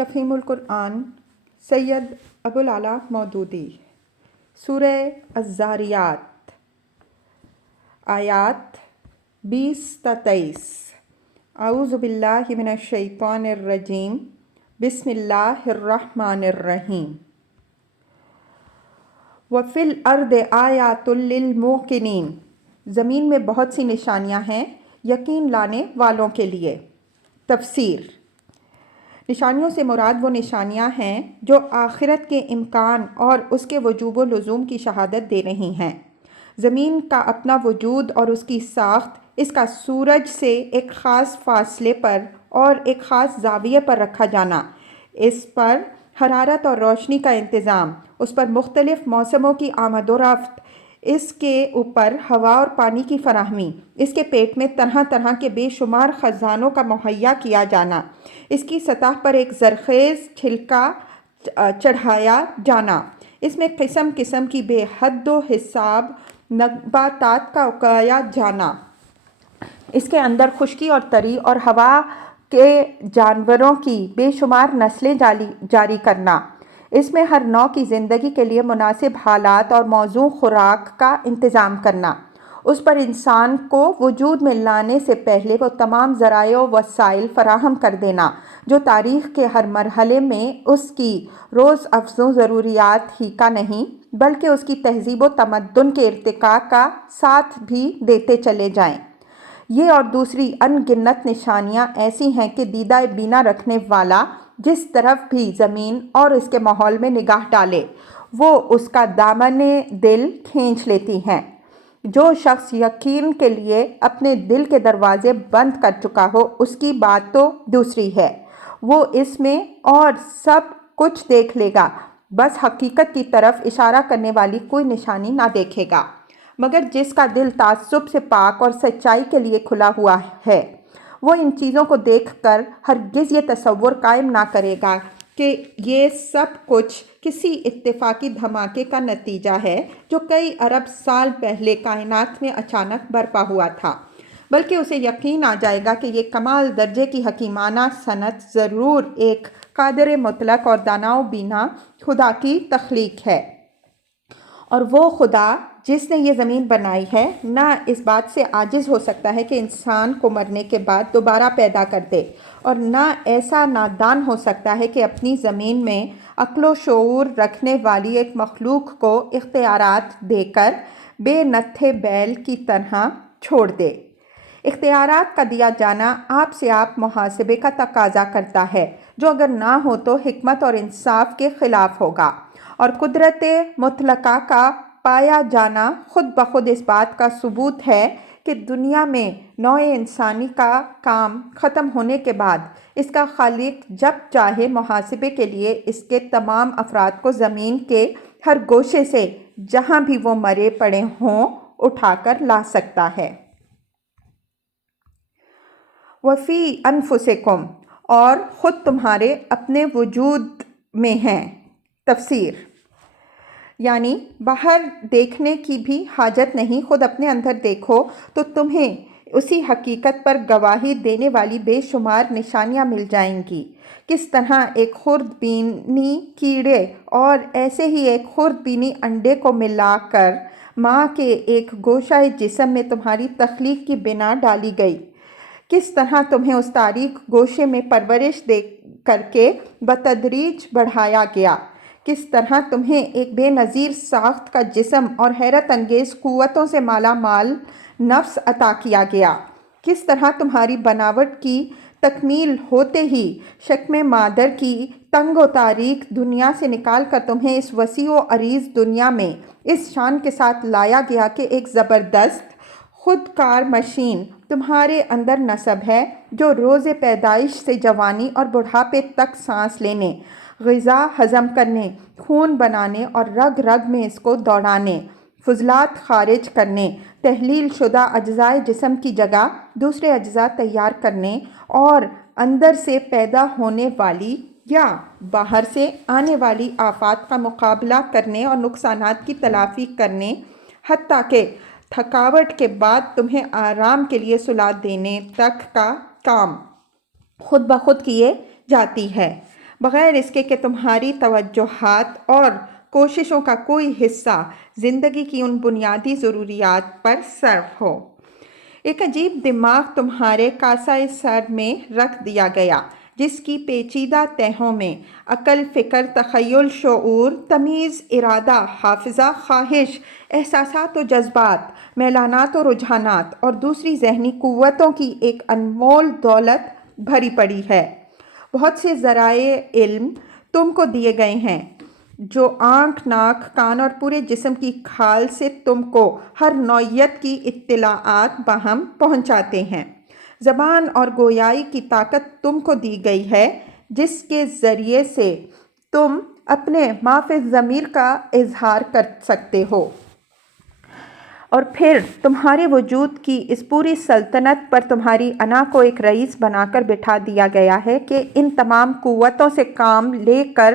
تفہیم القرآن سید ابوالعلا مودودی۔ سورہ الذاریات، آیات 20 تا 23۔ اعوذ باللہ من الشیطان الرجیم، بسم اللہ الرحمن الرحیم۔ وَفِي الْأَرْضِ آیَاتٌ لِّلْمُوقِنِينَ، زمین میں بہت سی نشانیاں ہیں یقین لانے والوں کے لیے۔ تفسیر۔ نشانیوں سے مراد وہ نشانیاں ہیں جو آخرت کے امکان اور اس کے وجوب و لزوم کی شہادت دے رہی ہیں۔ زمین کا اپنا وجود اور اس کی ساخت، اس کا سورج سے ایک خاص فاصلے پر اور ایک خاص زاویے پر رکھا جانا، اس پر حرارت اور روشنی کا انتظام، اس پر مختلف موسموں کی آمد و رفت، اس کے اوپر ہوا اور پانی کی فراہمی، اس کے پیٹ میں طرح طرح کے بے شمار خزانوں کا مہیا کیا جانا، اس کی سطح پر ایک زرخیز چھلکا چڑھایا جانا، اس میں قسم قسم کی بے حد و حساب نباتات کا اگایا جانا، اس کے اندر خشکی اور تری اور ہوا کے جانوروں کی بے شمار نسلیں جاری کرنا، اس میں ہر نوع کی زندگی کے لیے مناسب حالات اور موزوں خوراک کا انتظام کرنا، اس پر انسان کو وجود میں لانے سے پہلے وہ تمام ذرائع و وسائل فراہم کر دینا جو تاریخ کے ہر مرحلے میں اس کی روز افزوں ضروریات ہی کا نہیں بلکہ اس کی تہذیب و تمدن کے ارتقاء کا ساتھ بھی دیتے چلے جائیں۔ یہ اور دوسری ان گنت نشانیاں ایسی ہیں کہ دیدہ بینا رکھنے والا جس طرف بھی زمین اور اس کے ماحول میں نگاہ ڈالے وہ اس کا دامن دل کھینچ لیتی ہیں۔ جو شخص یقین کے لیے اپنے دل کے دروازے بند کر چکا ہو اس کی بات تو دوسری ہے، وہ اس میں اور سب کچھ دیکھ لے گا، بس حقیقت کی طرف اشارہ کرنے والی کوئی نشانی نہ دیکھے گا۔ مگر جس کا دل تعصب سے پاک اور سچائی کے لیے کھلا ہوا ہے وہ ان چیزوں کو دیکھ کر ہرگز یہ تصور قائم نہ کرے گا کہ یہ سب کچھ کسی اتفاقی دھماکے کا نتیجہ ہے جو کئی ارب سال پہلے کائنات میں اچانک برپا ہوا تھا، بلکہ اسے یقین آ جائے گا کہ یہ کمال درجے کی حکیمانہ صنعت ضرور ایک قادر مطلق اور دانا و بینا خدا کی تخلیق ہے، اور وہ خدا جس نے یہ زمین بنائی ہے نہ اس بات سے عاجز ہو سکتا ہے کہ انسان کو مرنے کے بعد دوبارہ پیدا کر دے، اور نہ ایسا نادان ہو سکتا ہے کہ اپنی زمین میں عقل و شعور رکھنے والی ایک مخلوق کو اختیارات دے کر بے نتھے بیل کی طرح چھوڑ دے۔ اختیارات کا دیا جانا آپ سے آپ محاسبے کا تقاضا کرتا ہے جو اگر نہ ہو تو حکمت اور انصاف کے خلاف ہوگا، اور قدرت مطلقہ کا پایا جانا خود بخود اس بات کا ثبوت ہے کہ دنیا میں نوع انسانی کا کام ختم ہونے کے بعد اس کا خالق جب چاہے محاسبے کے لیے اس کے تمام افراد کو زمین کے ہر گوشے سے جہاں بھی وہ مرے پڑے ہوں اٹھا کر لا سکتا ہے۔ وَفِي أَنفُسِكُمْ، اور خود تمہارے اپنے وجود میں ہیں۔ تفسیر۔ یعنی باہر دیکھنے کی بھی حاجت نہیں، خود اپنے اندر دیکھو تو تمہیں اسی حقیقت پر گواہی دینے والی بے شمار نشانیاں مل جائیں گی۔ کس طرح ایک خرد بینی کیڑے اور ایسے ہی ایک خرد بینی انڈے کو ملا کر ماں کے ایک گوشہ جسم میں تمہاری تخلیق کی بنا ڈالی گئی، کس طرح تمہیں اس تاریک گوشے میں پرورش دے کر کے بتدریج بڑھایا گیا، کس طرح تمہیں ایک بے نظیر ساخت کا جسم اور حیرت انگیز قوتوں سے مالا مال نفس عطا کیا گیا، کس طرح تمہاری بناوٹ کی تکمیل ہوتے ہی شکم مادر کی تنگ و تاریک دنیا سے نکال کر تمہیں اس وسیع و عریض دنیا میں اس شان کے ساتھ لایا گیا کہ ایک زبردست خود کار مشین تمہارے اندر نصب ہے جو روز پیدائش سے جوانی اور بڑھاپے تک سانس لینے، غذا ہضم کرنے، خون بنانے اور رگ رگ میں اس کو دوڑانے، فضلات خارج کرنے، تحلیل شدہ اجزاء جسم کی جگہ دوسرے اجزاء تیار کرنے، اور اندر سے پیدا ہونے والی یا باہر سے آنے والی آفات کا مقابلہ کرنے اور نقصانات کی تلافی کرنے، حتیٰ کہ تھکاوٹ کے بعد تمہیں آرام کے لیے سلا دینے تک کا کام خود بخود کیے جاتی ہے۔ بغیر اس کے کہ تمہاری توجہات اور کوششوں کا کوئی حصہ زندگی کی ان بنیادی ضروریات پر صرف ہو۔ ایک عجیب دماغ تمہارے کاسۂ سر میں رکھ دیا گیا، جس کی پیچیدہ تہوں میں عقل، فکر، تخیل، شعور، تمیز، ارادہ، حافظہ، خواہش، احساسات و جذبات، میلانات و رجحانات اور دوسری ذہنی قوتوں کی ایک انمول دولت بھری پڑی ہے۔ بہت سے ذرائع علم تم کو دیے گئے ہیں جو آنکھ، ناک، کان اور پورے جسم کی کھال سے تم کو ہر نوعیت کی اطلاعات باہم پہنچاتے ہیں۔ زبان اور گویائی کی طاقت تم کو دی گئی ہے، جس کے ذریعے سے تم اپنے ما فی الضمیر کا اظہار کر سکتے ہو، اور پھر تمہارے وجود کی اس پوری سلطنت پر تمہاری انا کو ایک رئیس بنا کر بٹھا دیا گیا ہے کہ ان تمام قوتوں سے کام لے کر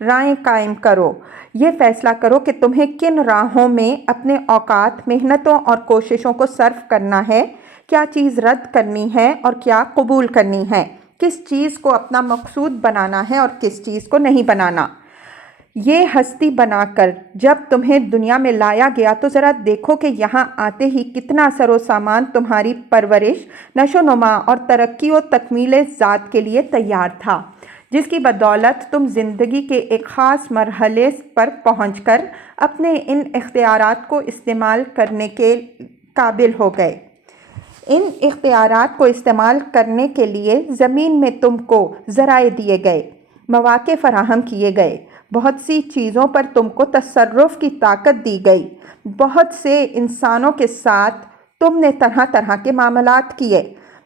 رائیں قائم کرو۔ یہ فیصلہ کرو کہ تمہیں کن راہوں میں اپنے اوقات، محنتوں اور کوششوں کو صرف کرنا ہے، کیا چیز رد کرنی ہے اور کیا قبول کرنی ہے، کس چیز کو اپنا مقصود بنانا ہے اور کس چیز کو نہیں بنانا۔ یہ ہستی بنا کر جب تمہیں دنیا میں لایا گیا تو ذرا دیکھو کہ یہاں آتے ہی کتنا سر و سامان تمہاری پرورش، نشو و نما اور ترقی و تکمیل ذات کے لیے تیار تھا، جس کی بدولت تم زندگی کے ایک خاص مرحلے پر پہنچ کر اپنے ان اختیارات کو استعمال کرنے کے قابل ہو گئے۔ ان اختیارات کو استعمال کرنے کے لیے زمین میں تم کو ذرائع دیے گئے، مواقع فراہم کیے گئے، بہت سی چیزوں پر تم کو تصرف کی طاقت دی گئی، بہت سے انسانوں کے ساتھ تم نے طرح طرح کے معاملات کیے،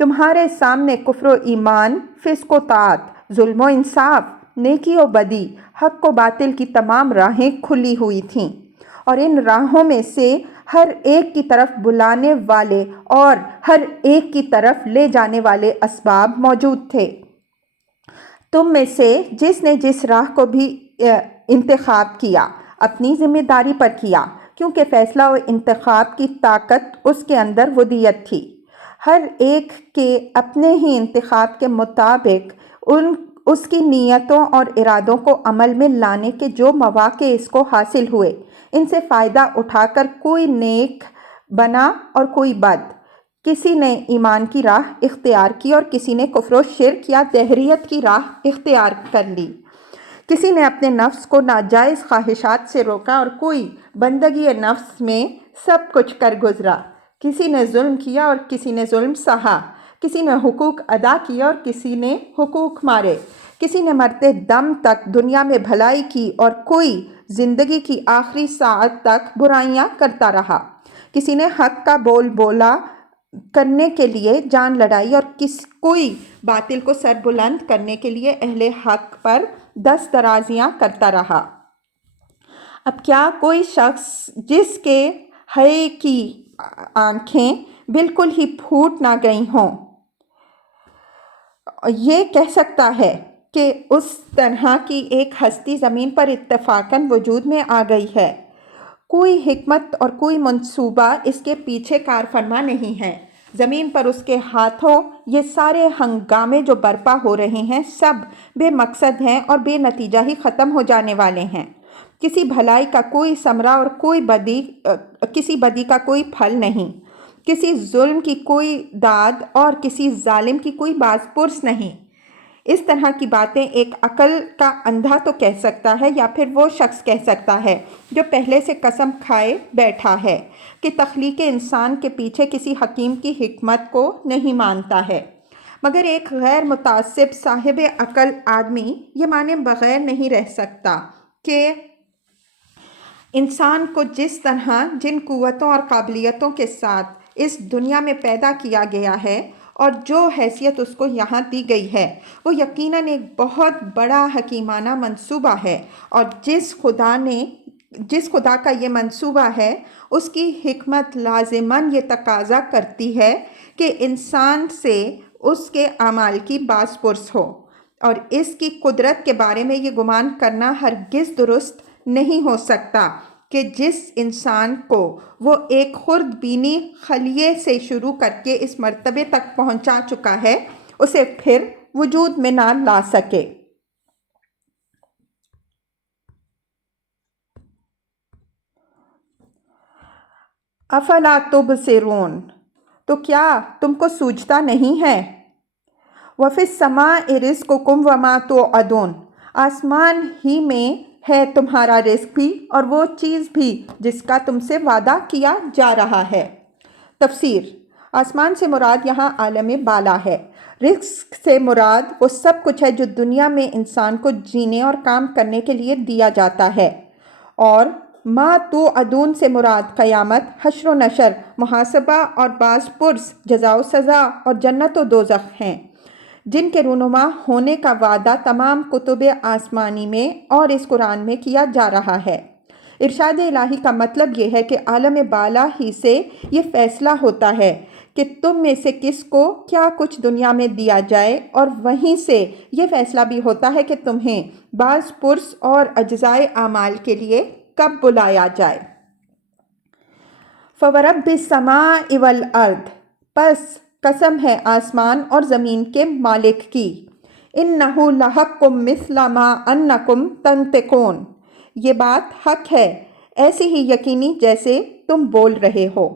تمہارے سامنے کفر و ایمان، فسق و طاعت، ظلم و انصاف، نیکی و بدی، حق و باطل کی تمام راہیں کھلی ہوئی تھیں، اور ان راہوں میں سے ہر ایک کی طرف بلانے والے اور ہر ایک کی طرف لے جانے والے اسباب موجود تھے۔ تم میں سے جس نے جس راہ کو بھی انتخاب کیا، اپنی ذمہ داری پر کیا، کیونکہ فیصلہ و انتخاب کی طاقت اس کے اندر ودیت تھی۔ ہر ایک کے اپنے ہی انتخاب کے مطابق اس کی نیتوں اور ارادوں کو عمل میں لانے کے جو مواقع اس کو حاصل ہوئے، ان سے فائدہ اٹھا کر کوئی نیک بنا اور کوئی بد، کسی نے ایمان کی راہ اختیار کی اور کسی نے کفر و شرک یا دہریت کی راہ اختیار کر لی، کسی نے اپنے نفس کو ناجائز خواہشات سے روکا اور کوئی بندگی نفس میں سب کچھ کر گزرا، کسی نے ظلم کیا اور کسی نے ظلم سہا، کسی نے حقوق ادا کیا اور کسی نے حقوق مارے، کسی نے مرتے دم تک دنیا میں بھلائی کی اور کوئی زندگی کی آخری ساعت تک برائیاں کرتا رہا، کسی نے حق کا بول بولا کرنے کے لیے جان لڑائی اور کوئی باطل کو سر بلند کرنے کے لیے اہل حق پر دست درازیاں کرتا رہا۔ اب کیا کوئی شخص جس کے حے کی آنکھیں بالکل ہی پھوٹ نہ گئی ہوں، یہ کہہ سکتا ہے کہ اس طرح کی ایک ہستی زمین پر اتفاقاً وجود میں آ گئی ہے؟ کوئی حکمت اور کوئی منصوبہ اس کے پیچھے کار فرما نہیں ہے۔ زمین پر اس کے ہاتھوں یہ سارے ہنگامے جو برپا ہو رہے ہیں، سب بے مقصد ہیں اور بے نتیجہ ہی ختم ہو جانے والے ہیں۔ کسی بھلائی کا کوئی ثمرہ اور کسی بدی کا کوئی پھل نہیں، کسی ظلم کی کوئی داد اور کسی ظالم کی کوئی باز پرس نہیں۔ اس طرح کی باتیں ایک عقل کا اندھا تو کہہ سکتا ہے، یا پھر وہ شخص کہہ سکتا ہے جو پہلے سے قسم کھائے بیٹھا ہے کہ تخلیق انسان کے پیچھے کسی حکیم کی حکمت کو نہیں مانتا ہے۔ مگر ایک غیر متعصب صاحب عقل آدمی یہ مانے بغیر نہیں رہ سکتا کہ انسان کو جس طرح جن قوتوں اور قابلیتوں کے ساتھ اس دنیا میں پیدا کیا گیا ہے اور جو حیثیت اس کو یہاں دی گئی ہے، وہ یقیناً ایک بہت بڑا حکیمانہ منصوبہ ہے، اور جس خدا کا یہ منصوبہ ہے، اس کی حکمت لازماً یہ تقاضا کرتی ہے کہ انسان سے اس کے اعمال کی باز پرس ہو، اور اس کی قدرت کے بارے میں یہ گمان کرنا ہرگز درست نہیں ہو سکتا کہ جس انسان کو وہ ایک خرد بینی خلیے سے شروع کر کے اس مرتبے تک پہنچا چکا ہے، اسے پھر وجود میں نہ لا سکے۔ افلا تبصرون، تو کیا تم کو سوجتا نہیں ہے؟ وفی السماء رزقکم وما توعدون، آسمان ہی میں ہے تمہارا رزق بھی اور وہ چیز بھی جس کا تم سے وعدہ کیا جا رہا ہے۔ تفسیر: آسمان سے مراد یہاں عالم بالا ہے۔ رزق سے مراد وہ سب کچھ ہے جو دنیا میں انسان کو جینے اور کام کرنے کے لیے دیا جاتا ہے، اور ما توعدون سے مراد قیامت، حشر و نشر، محاسبہ اور بعض پرس، جزا و سزا اور جنت و دوزخ ہیں، جن کے رونما ہونے کا وعدہ تمام کتب آسمانی میں اور اس قرآن میں کیا جا رہا ہے۔ ارشاد الہی کا مطلب یہ ہے کہ عالم بالا ہی سے یہ فیصلہ ہوتا ہے کہ تم میں سے کس کو کیا کچھ دنیا میں دیا جائے، اور وہیں سے یہ فیصلہ بھی ہوتا ہے کہ تمہیں بعض پرس اور اجزائے اعمال کے لیے کب بلایا جائے۔ فورب السماء والارض، پس قسم ہے آسمان اور زمین کے مالک کی، انہ لحق مثل ما انکم تنطقون، یہ بات حق ہے ایسی ہی یقینی جیسے تم بول رہے ہو۔